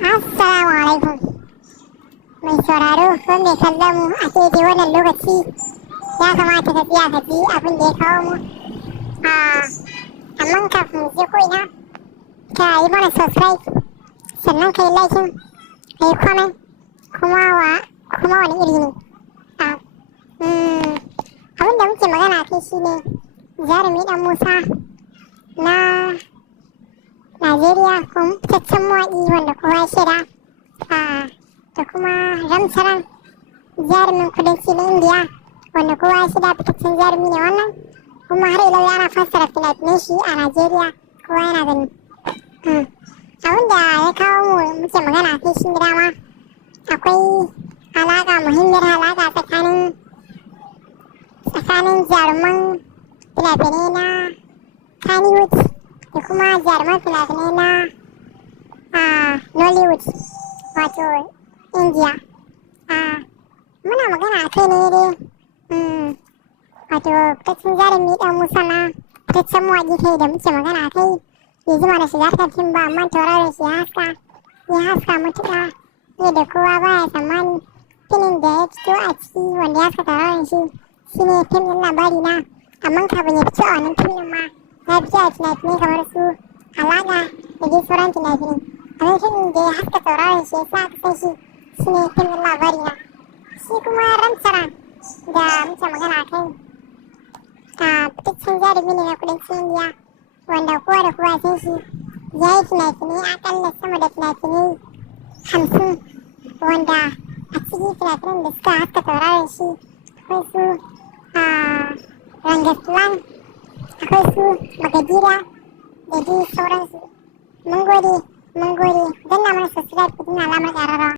Assalamu alaikum. Mai sauraro ko mai kallon mu a daidai wannan lokaci ya kamata ka tsaya ka ji abin da ya kawo mu. Amma kafin je ko ina ka yi mana subscribe sannan ka yi liking ka yi comment kuma wani iri ne. Abin da muke magana kai shine Jarumi Dan Musa na Najeriya kuma fitaccen mawaƙi wanda kowa ya shaida da kuma Ramcharan jarumin kudanci na Indiya wanda kowa ya shaida fitaccen jarumi ne wannan kuma har ila yana fassara fina-finan shi a Najeriya kowa yana gani. Abin da ya kawo mu muke magana kai shi dama akwai alaƙa muhimmiyar alaƙa tsakanin jaruman fina-finai na Kannywood da kuma jaruman fina-finai na Nollywood wato India. Muna magana a kai ne dai wato fitaccen jarumi Dan Musa na fitaccen mawaƙi kai da muke magana a kai bai jima da shiga harkar fim ba amma tauraron shi ya haska matuƙa yadda kowa baya tsammani. Filin da ya fito a ciki wanda ya haska tauraron shi shine fim ɗin Labari Na, amma kafin ya fito a wannan fim ɗin ma ya fito a fina-finai kamar su Alaƙa da dai sauran fina-finai. Abin fim da ya haska tauraron shi ya sa aka san shi shine fim ɗin Labari Na. Shi kuma Ramcharan da muke magana a kai fitaccen jarumi ne na kudancin Indiya wanda kowa da kowa san shi ya yi fina-finai aƙalla sama da fina-finai 50 wanda a cikin fina-finan da suka haska tauraron shi akwai su Rangastlan, akwai su Magadira da dai sauransu. Mun gode, don na mana subscribe ku tuna alamar ƙararrawa.